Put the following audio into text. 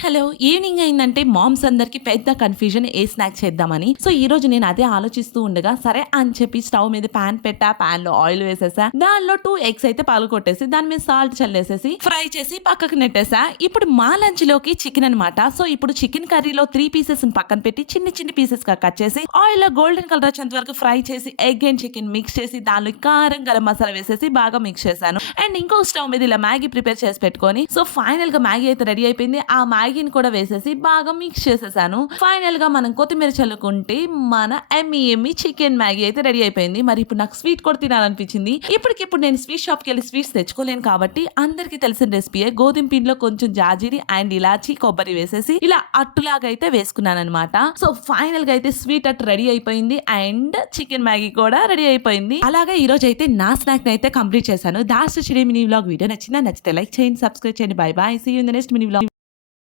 Hello evening అయిందంటే moms అందరికి పెద్ద కన్ఫ్యూజన్ ఏ స్నాక్ చేద్దామని. సో ఈ రోజు నేను అదే ఆలోచిస్తూ ఉండగా సరే అని చెప్పి స్టవ్ మీద పాన్ పెట్టా, పాన్ లో ఆయిల్ వేసేసా, దానిలో 2 ఎగ్స్ అయితే పగలగొట్టేసి దాని మీద సాల్ట్ చల్లేసేసి ఫ్రై చేసి పక్కకు నెట్టేసా. ఇప్పుడు మా లంచ్ లోకి చికెన్ అనమాట. సో ఇప్పుడు చికెన్ కర్రీలో 3 పీసెస్ పక్కన పెట్టి చిన్ని చిన్ని పీసెస్ గా కట్ చేసి ఆయిల్ లో గోల్డెన్ కలర్ వచ్చేంత వరకు ఫ్రై చేసి ఎగ్ అండ్ చికెన్ మిక్స్ చేసి దానిలో కారం గరం మసాలా వేసేసి బాగా మిక్స్ చేశాను. అండ్ ఇంకో స్టవ్ మీద ఇలా మ్యాగీ ప్రిపేర్ చేసి పెట్టుకొని సో ఫైనల్ గా మ్యాగీ అయితే రెడీ అయిపోయింది. ఆ మ్యాగీని కూడా వేసేసి బాగా మిక్స్ చేసేసాను. ఫైనల్ గా మనం కొత్తిమీర చల్లుకుంటే మన ఎమ్మి చికెన్ మ్యాగీ అయితే రెడీ అయిపోయింది. మరి ఇప్పుడు నాకు స్వీట్ కూడా తినాలనిపించింది. ఇప్పటికిప్పుడు నేను స్వీట్ షాప్ కి వెళ్ళి స్వీట్స్ తెచ్చుకోలేను కాబట్టి అందరికి తెలిసిన రెసిపీయే గోధుమ పిండిలో కొంచెం జాజిరి అండ్ ఇలాచి కొబ్బరి వేసేసి ఇలా అట్టులాగా అయితే వేసుకున్నాను అనమాట. సో ఫైనల్ గా అయితే స్వీట్ అట్టు రెడీ అయిపోయింది అండ్ చికెన్ మ్యాగీ కూడా రెడీ అయిపోయింది. అలాగే ఈ రోజు అయితే నా స్నాక్ అయితే కంప్లీట్ చేశాను. That's mini vlog. వీడియో నచ్చితే లైక్ చేయండి, సబ్స్క్రైబ్ చేయండి. By by, see you in the next mini vlog.